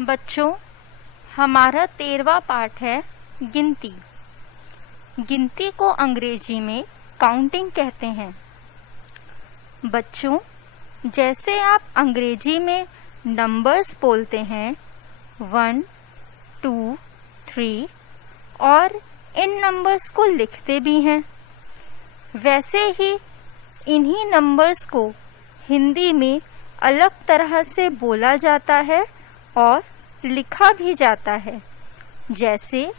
बच्चों, हमारा 13वां पाठ है गिनती। गिनती को अंग्रेजी में काउंटिंग कहते हैं। बच्चों, जैसे आप अंग्रेजी में नंबर्स बोलते हैं 1, 2, 3 और इन नंबर्स को लिखते भी हैं, वैसे ही इन्हीं नंबर्स को हिंदी में अलग तरह से बोला जाता है और लिखा भी जाता है। जैसे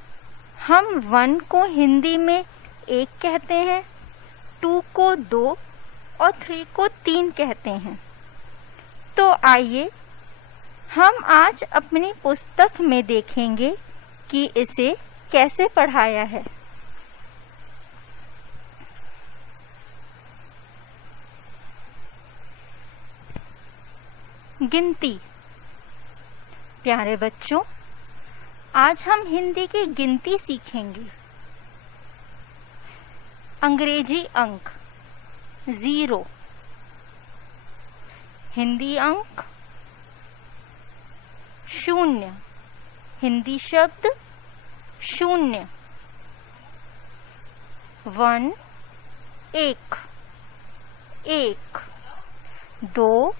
हम 1 को हिंदी में 1 कहते हैं, 2 को 2 और 3 को 3 कहते हैं। तो आइए हम आज अपनी पुस्तक में देखेंगे कि इसे कैसे पढ़ाया है। गिनती। प्यारे बच्चों, आज हम हिंदी की गिनती सीखेंगे। अंग्रेजी अंक 0, हिंदी अंक 0, हिंदी शब्द 0, 1 1, 1, 2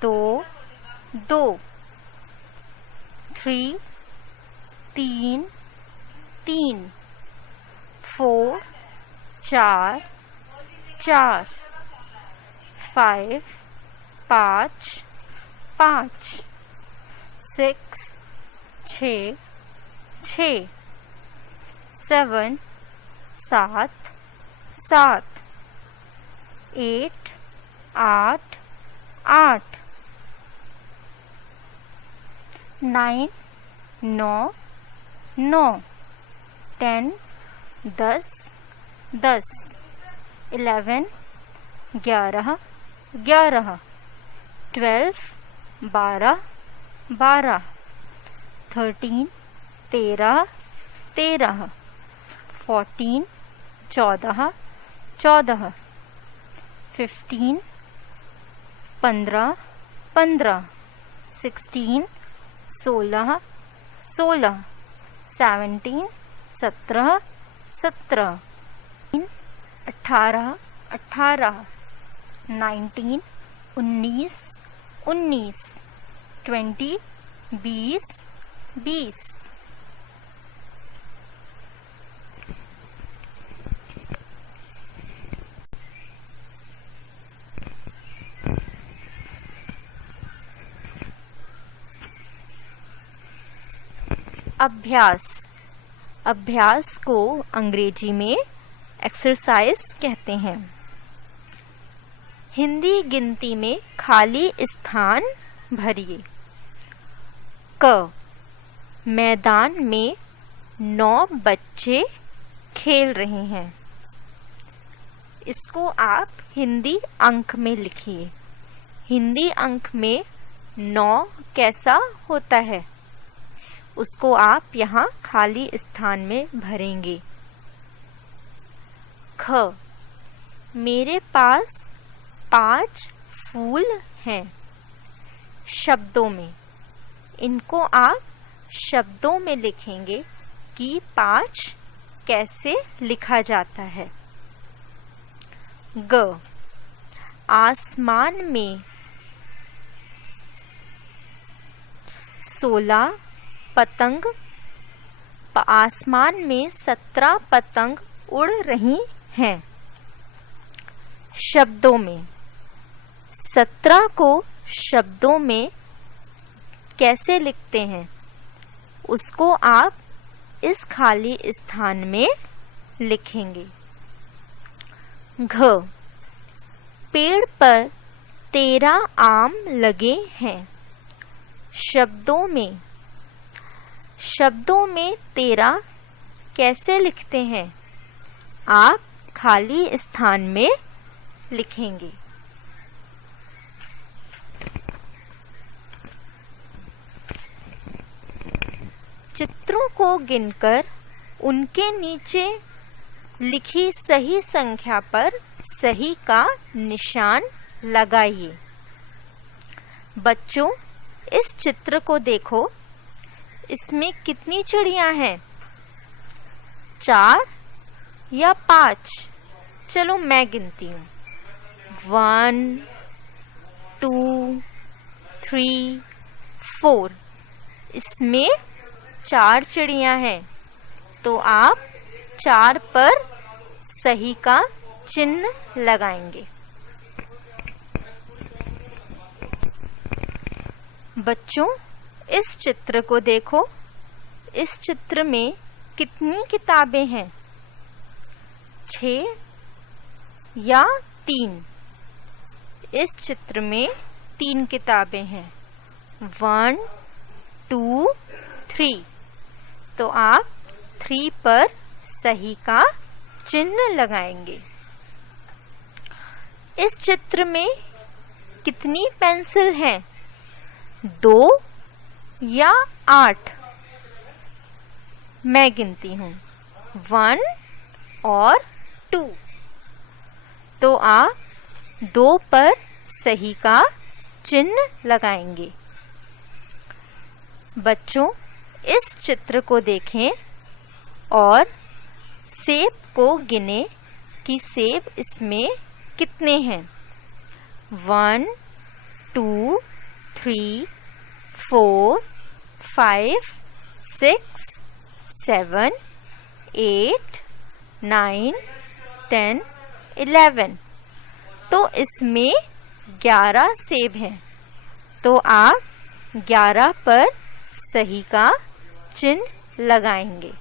2 2, 3 3 3, 4 4 4, 5 5 5, 6 6 6, 7 7 7, 8 8 8, 9 9 9, 10 10 10, 11 11 11, 12 12 12, 13 13 13, 14 14 14, 15 15 15, 16 16 16, 17 17 17, 18 18, 19 19 19, 20 20 20। अभ्यास। अभ्यास को अंग्रेजी में एक्सरसाइज कहते हैं। हिंदी गिनती में खाली स्थान भरिए। क, मैदान में 9 बच्चे खेल रहे हैं। इसको आप हिंदी अंक में लिखिए। हिंदी अंक में 9 कैसा होता है, उसको आप यहाँ खाली स्थान में भरेंगे। ख, मेरे पास 5 फूल हैं। शब्दों में, इनको आप शब्दों में लिखेंगे कि 5 कैसे लिखा जाता है। ग, आसमान में 16 पतंग, आसमान में 17 पतंग उड़ रही हैं। शब्दों में, 17 को शब्दों में कैसे लिखते हैं, उसको आप इस खाली स्थान में लिखेंगे। घ, पेड़ पर 13 आम लगे हैं। शब्दों में, शब्दों में 13 कैसे लिखते हैं, आप खाली स्थान में लिखेंगे। चित्रों को गिनकर उनके नीचे लिखी सही संख्या पर सही का निशान लगाइए। बच्चों, इस चित्र को देखो, इसमें कितनी चिड़ियां हैं? 4 या 5? चलो मैं गिनती हूँ। 1 2 3 4। इसमें 4 चिड़ियां हैं, तो आप 4 पर सही का चिन्ह लगाएंगे। बच्चों, इस चित्र को देखो, इस चित्र में कितनी किताबें हैं? 6 या 3? इस चित्र में 3 किताबें हैं। 1 2 3। तो आप 3 पर सही का चिन्ह लगाएंगे। इस चित्र में कितनी पेंसिल हैं? 2 या 8? मैं गिनती हूँ। 1 और 2। तो आप 2 पर सही का चिन्ह लगाएंगे। बच्चों, इस चित्र को देखें और सेब को गिने कि सेब इसमें कितने हैं। 1 2 3 4 5 6 7 8 9 10 11। तो इसमें 11 सेब हैं, तो आप 11 पर सही का चिन्ह लगाएंगे।